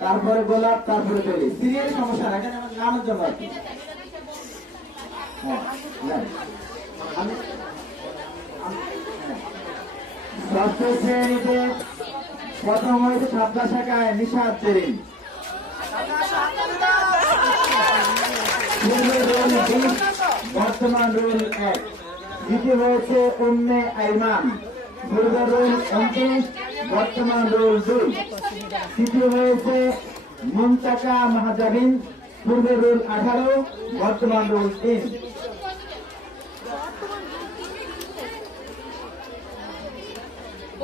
তারপরে গোলাপ তারপরে তৈরি সিরিয়াল সমস্যা না এখানে আমার। ষষ্ঠ শ্রেণীতে প্রথম হয়েছে ছাত্রা শাখায় নিশাদ রোল বর্তমান রোল এক দ্বিতীয় হয়েছে উম্মে আইমান। পূর্বে রোল উনত্রিশ, বর্তমান রোল দুই। তৃতীয় হয়েছে মুমতাকা মাহাজাবিন, পূর্বে রোল আঠারো, বর্তমান রোল তিন।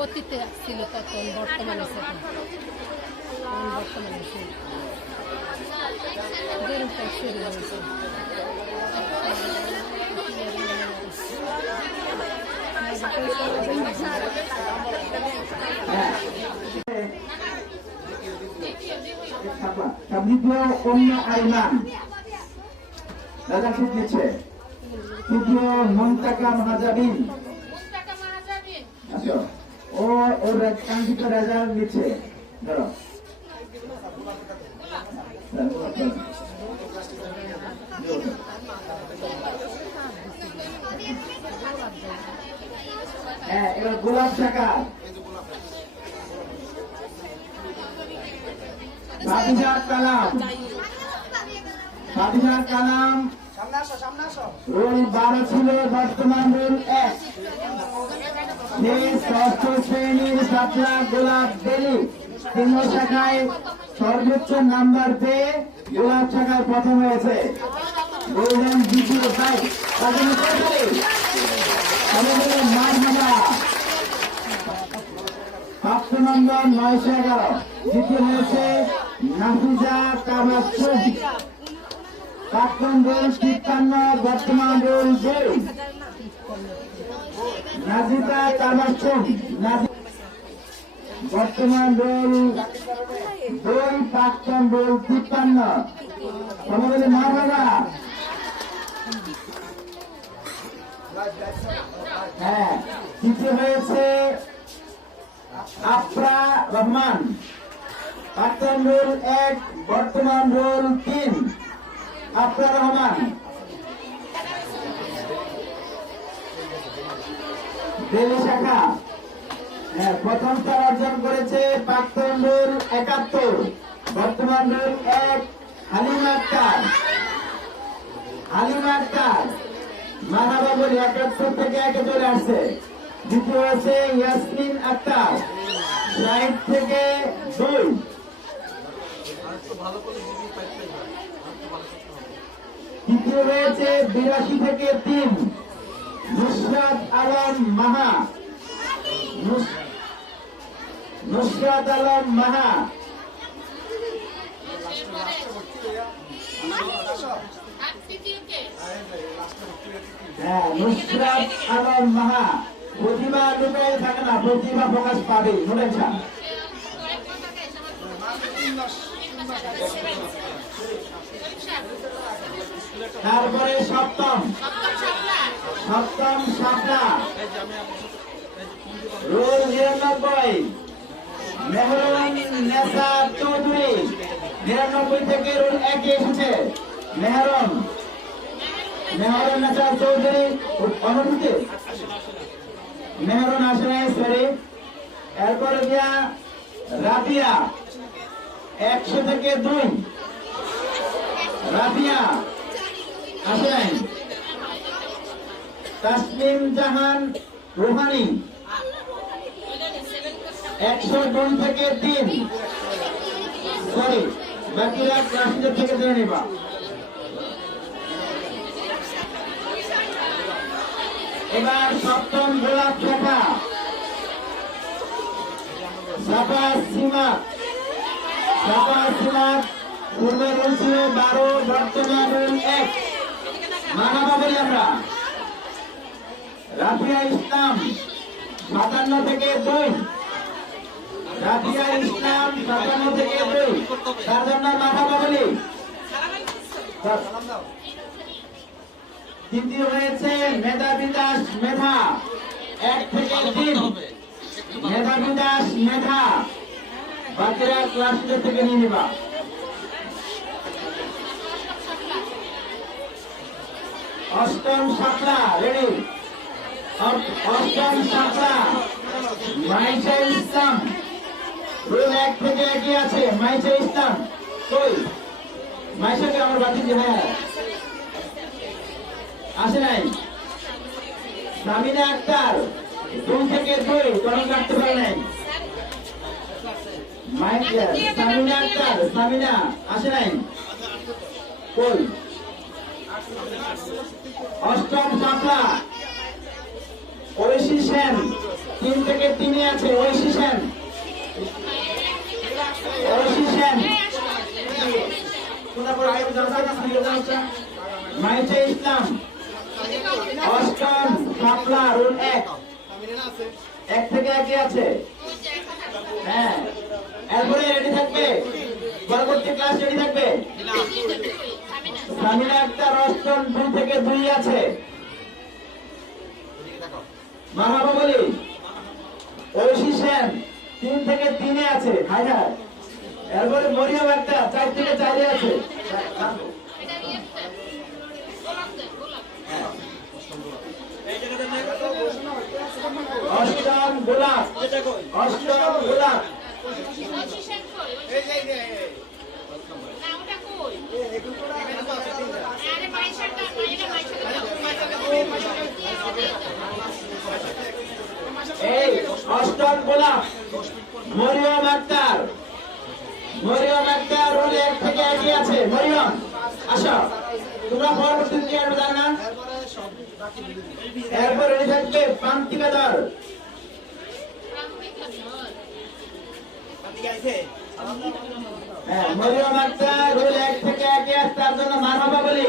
অতীতে ছিল তখন বর্তমানে বর্তমানে আছে গরমটা শুরু হয়েছে হ্যাঁ দ্বিতীয় উম্মে আইমান দাদা ঠিক দিচ্ছে তৃতীয় মুমতাকা মাহাজাবিন। আচ্ছা ও রে- কাঙ্ক্ষিত রেজাল্ট নিচ্ছে ধরো। হ্যাঁ এবার গোলাপ শাখা। বাদিজার কালাম। বাদিজার কালাম। রোল বারো ছিল বর্তমান রোল এক। ষষ্ঠ শ্রেণির ছাত্রা গোলাপ বেলি। তিন শাখায় সর্বোচ্চ নাম্বার পেয়ে গোলাপ শাখায় প্রথম হয়েছে। গোল্ডেন দ্বিতীয় তাই তার জন্য করতালি। আমাদের মারহাবা নম্বর নয়শো এগারো। দ্বিতীয় হয়েছে প্রাক্তন রোল তিপ্পান্ন, বর্তমান রোল নাজিতা কাবাসুম বর্তমান রোল দুই প্রাক্তন রোল তিপ্পান্ন। সমাবেলে মা বাবা। হ্যাঁ তৃতীয় হয়েছে আফরা রহমান। প্রাক্তন রোল এক, বর্তমান রোল তিন। আফরা রহমান। দিল্লি শাখা। হ্যাঁ প্রথম স্থান অর্জন করেছে প্রাক্তন রোল একাত্তর, বর্তমান রোল এক, হালিমা আক্তার। হালিমা আক্তার, মানাবা একাত্তর থেকে একে চলে আসছে। দ্বিতীয় হয়েছে ইয়াসমিন আক্তার। ষাট থেকে দুই তৃতীয় রয়েছে বিরাশি থেকে তিন। নুসরাত আলম মাহা। নুসরাত আলম মাহা। হ্যাঁ নুসরাত আলম মাহা। প্রতিভা লুকায় থাকে না প্রতিভা প্রকাশ পাবে, শুনেছেন? তারপরে সপ্তম। সপ্তম সাতটা রোল নিরানব্বই। মেহরুন চৌধুরী। নিরানব্বই থেকে রোল একে এসেছে। মেহরুন। মেহরুন চৌধুরী অনুভূতি মেহরুন সরি এরপরে দিয়া রাবিয়া একশো থেকে দুই। রাবিয়া আসে নাই তাসলিম জাহান রুহানি। একশো দুই থেকে তিন। সরি বাকিরা ক্লাসিদের থেকে জেনে নিবা। এবার সপ্তম গোলাপ শাখা সাপা সীমা। সাপা সীমা পূর্বে রয়েছে বারো, বর্তমান এক। মানাবা ইসলাম সাতান্ন থেকে দুই। ইসলাম সাতান্ন থেকে দুই। তার জন্য হয়েছে মেধা বিকাশ মেধা। এক থেকে তিন। মেধাবী মেধা। বাকিরা ক্লাস থেকে নিয়ে নিবা। অষ্টম সাতরা রেডি অষ্টম সাতরা মাইশা ইসলাম। রুম এক থেকে একই আছে মাইশা ইসলাম। কই? মাইশাকে আমার বাতি হ্যাঁ। আসে নাই? সামিনা আক্তার, দুই থেকে দুই, তরঙ্গ রাখতে পারে নাই। সামিনা আক্তার সামিনা আসে নাই? কই? অষ্টম সাপলা ঐশী সেন, তিন থেকে তিনে আছে, ঐশী সেন। ঐশী সেন। মাইশা ইসলাম। অষ্টম সাপলা রুল এক। এক থেকে একে আছে। হ্যাঁ। এরপরে রেডি থাকবে? পরবর্তী ক্লাস রেডি থাকবে? সামিনা আক্তার অষ্টম দুই থেকে দুই আছে। মাহাবা বলি, ঐশী সেন তিন থেকে তিনে আছে হাজার এরপরে মরিয়ম একটা, চার থেকে চারে আছে। অষ্টম গোলাপ। অষ্টম গোলাপ। এই, অষ্টম গোলাপ। মরিয়ম আক্তার। মরিয়ম আক্তার রোল এক থেকে একই আছে। মরিয়ম, আসো। তোমরা পরবর্তী দিকে আসবে, জানো না? এরপর রেডি থাকবে পান্তিকাদার হ্যাঁ মরিয়ম আক্তার রোল এক থেকে একই আছে, তার জন্য মানবা বলি।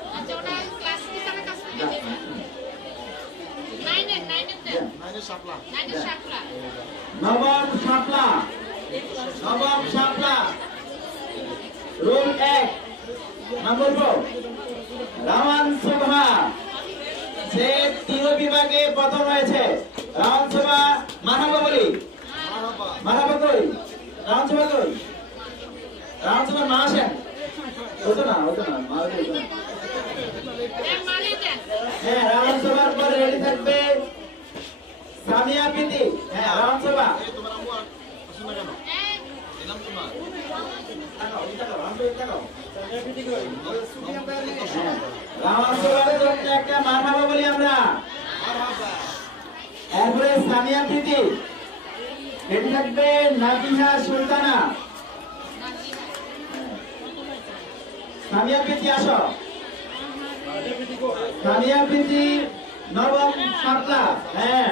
নবম শাপলা নবম শাপলা রোল এক নাম বলব রামান সভা সে তিন বিভাগে প্রথম হয়েছে রামান সভা মানাবো বলি। কই? রামান সভা কই? রামান সভা মা আসেন। হতো না হতো না মা হতো না। হ্যাঁ রামান সভার পরে রেডি থাকবে। সামিয়া পিতি হ্যাঁ রামান সভা রামান সভার জন্য একটা মানাবো বলি আমরা। এরপরে সামিয়া প্রীতি। রেডি থাকবে নাবিহা সুলতানা। সামিয়া আসো। সামিয়া প্রীতি নবম সাতলা। হ্যাঁ।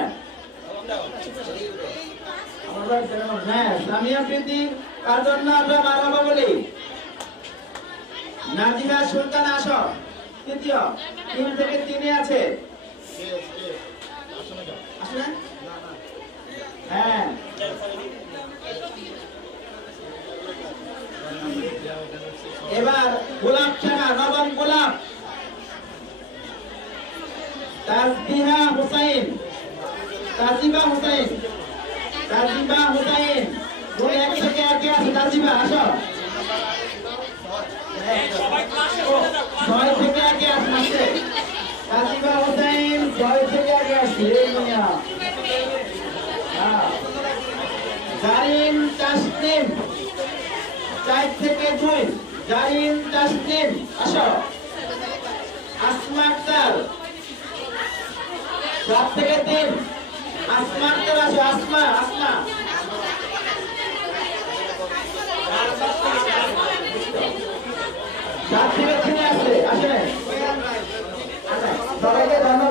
হ্যাঁ সামিয়া কার জন্য আমরা তৃতীয় তিন আছে হ্যাঁ এবার গোলাপ ছাড়া নবম গোলাপ তাজবিহা হুসাইন, তাজিবা হুসাইন। তাজিবা হুসাইন। ওই এক থেকে একে আছে? তাজিবা আসো। ছয় থেকে আগে আসছে তাজিবা হুসাইন, ছয় থেকে আগে আসছে হ্যাঁ। জারিন তাসনিম। চার থেকে দুই। জারিন তাসনিম। আসো। আসমা আক্তার সাত থেকে তিন। আসমা তো আসো আসমা আসমা সাত থেকে তিনে আসছে আসে। আচ্ছা